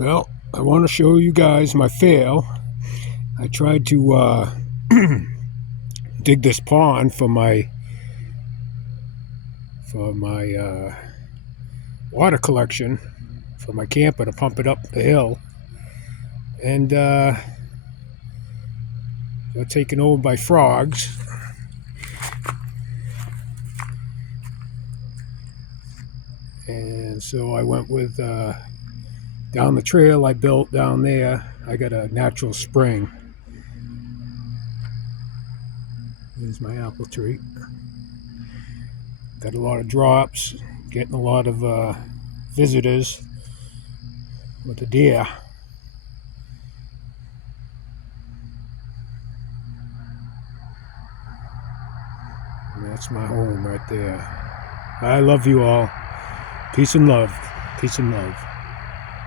Well, I want to show you guys my fail. I tried to dig this pond for my water collection for my camper to pump it up the hill, and got taken over by frogs. And so I went with down the trail I built down there. I got a natural spring. There's my apple tree. Got a lot of drops, getting a lot of visitors with the deer. And that's my home right there. I love you all. Peace and love. Peace and love.